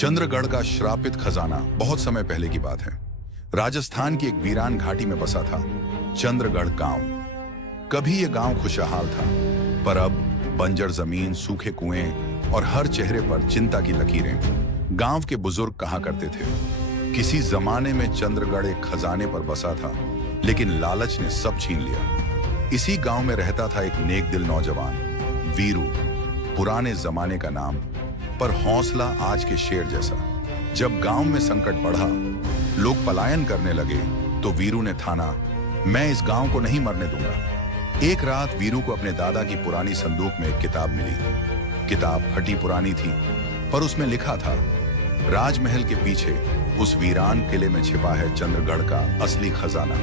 चंद्रगढ़ का श्रापित खजाना बहुत समय पहले की बात है। राजस्थान की एक वीरान घाटी में बसा था चंद्रगढ़ गांव। कभी यह गांव खुशहाल था, पर अब बंजर जमीन, सूखे कुएं और हर चेहरे पर चिंता की लकीरें। गांव के बुजुर्ग कहा करते थे, किसी जमाने में चंद्रगढ़ एक खजाने पर बसा था, लेकिन लालच ने सब छीन लिया। इसी गांव में रहता था एक नेक दिल नौजवान, वीरू। पुराने जमाने का नाम, पर हौसला आज के शेर जैसा। जब गांव में संकट बढ़ा, लोग पलायन करने लगे, तो वीरू ने ठाना, मैं इस गांव को नहीं मरने दूंगा। एक रात वीरू को अपने दादा की पुरानी संदूक में एक किताब मिली। किताब फटी पुरानी थी, पर उसमें लिखा था, राजमहल के पीछे उस वीरान किले में छिपा है चंद्रगढ़ का असली खजाना।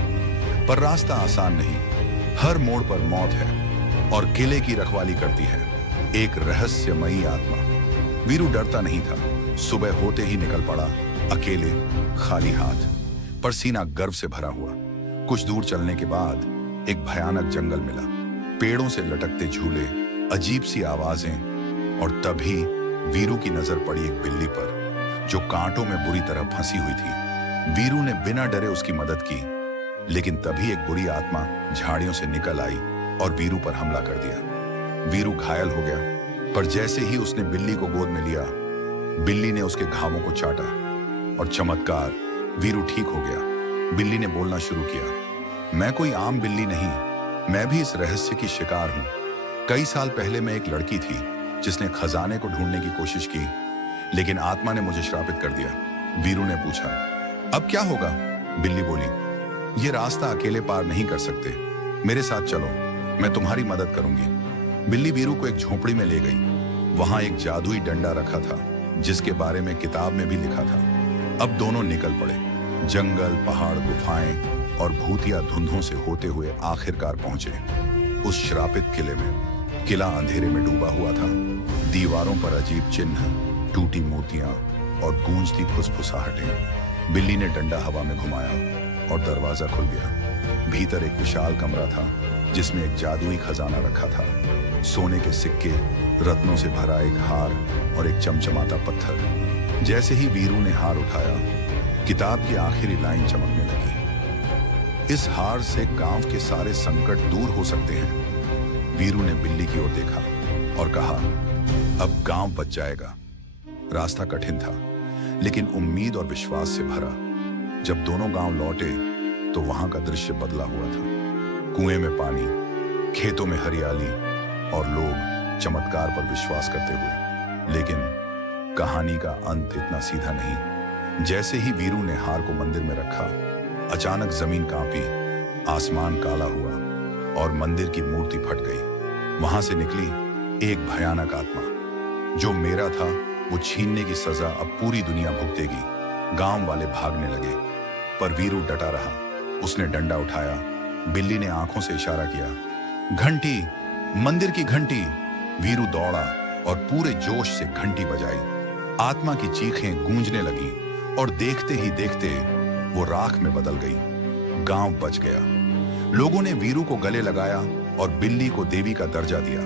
पर रास्ता आसान नहीं, हर मोड़ पर मौत है और किले की रखवाली करती है एक रहस्यमयी आत्मा। वीरू डरता नहीं था। सुबह होते ही निकल पड़ा, अकेले, खाली हाथ, पर सीना गर्व से भरा हुआ। कुछ दूर चलने के बाद एक भयानक जंगल मिला। पेड़ों से लटकते झूले, अजीब सी आवाजें, और तभी वीरू की नजर पड़ी एक बिल्ली पर, जो कांटों में बुरी तरह फंसी हुई थी। वीरू ने बिना डरे उसकी मदद की, लेकिन तभी एक बुरी आत्मा झाड़ियों से निकल आई और वीरू पर हमला कर दिया। वीरू घायल हो गया, पर जैसे ही उसने बिल्ली को गोद में लिया, बिल्ली ने उसके घावों को चाटा और चमत्कार, वीरू ठीक हो गया। बिल्ली ने बोलना शुरू किया, मैं कोई आम बिल्ली नहीं, मैं भी इस रहस्य की शिकार हूं। कई साल पहले मैं एक लड़की थी जिसने खजाने को ढूंढने की कोशिश की, लेकिन आत्मा ने मुझे श्रापित कर दिया। वीरू ने पूछा, अब क्या होगा? बिल्ली बोली, ये रास्ता अकेले पार नहीं कर सकते, मेरे साथ चलो, मैं तुम्हारी मदद करूंगी। बिल्ली वीरू को एक झोपड़ी में ले गई। वहां एक जादुई डंडा रखा था, जिसके बारे में किताब में भी लिखा था। अब दोनों निकल पड़े। जंगल, पहाड़, गुफाएं और भूतिया धुंधों से होते हुए आखिरकार पहुंचे उस श्रापित किले में। किला अंधेरे में डूबा हुआ था। दीवारों पर अजीब चिन्ह, टूटी मोतियां और गूंजती फुसफुसाहटें। बिल्ली ने डंडा हवा में घुमाया और दरवाजा खुल गया। भीतर एक विशाल कमरा था, जिसमें एक जादुई खजाना रखा था। सोने के सिक्के, रत्नों से भरा एक हार और एक चमचमाता पत्थर। जैसे ही वीरू ने हार उठाया, किताब की आखिरी लाइन चमकने लगी, इस हार से गांव के सारे संकट दूर हो सकते हैं। वीरू ने बिल्ली की ओर देखा और कहा, अब गांव बच जाएगा। रास्ता कठिन था, लेकिन उम्मीद और विश्वास से भरा। जब दोनों गांव लौटे, तो वहां का दृश्य बदला हुआ था। कुएं में पानी, खेतों में हरियाली और लोग चमत्कार पर विश्वास करते हुए। लेकिन कहानी का अंत इतना सीधा नहीं। जैसे ही वीरू ने हार को मंदिर में रखा, अचानक जमीन कांपी, आसमान काला हुआ और मंदिर की मूर्ति फट गई। वहां से निकली एक भयानक आत्मा। जो मेरा था, वो छीनने की सजा अब पूरी दुनिया भुगतेगी। गांव वाले भागने लगे, पर वीरू डटा रहा। उसने डंडा उठाया। बिल्ली ने आंखों से इशारा किया, घंटी, मंदिर की घंटी। वीरू दौड़ा और पूरे जोश से घंटी बजाई। आत्मा की चीखें गूंजने लगी और देखते ही देखते वो राख में बदल गई। गांव बच गया। लोगों ने वीरू को गले लगाया और बिल्ली को देवी का दर्जा दिया।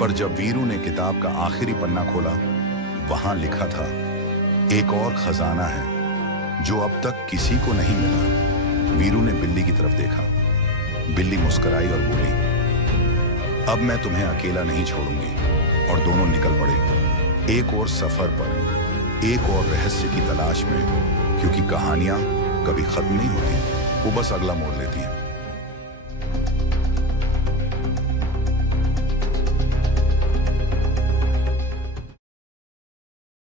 पर जब वीरू ने किताब का आखिरी पन्ना खोला, वहां लिखा था, एक और खजाना है जो अब तक किसी को नहीं मिला। वीरू ने बिल्ली की तरफ देखा। बिल्ली मुस्कुराई और बोली, अब मैं तुम्हें अकेला नहीं छोड़ूंगी। और दोनों निकल पड़े एक और सफर पर, एक और रहस्य की तलाश में, क्योंकि कहानियां कभी खत्म नहीं होती, वो बस अगला मोड़ लेती हैं।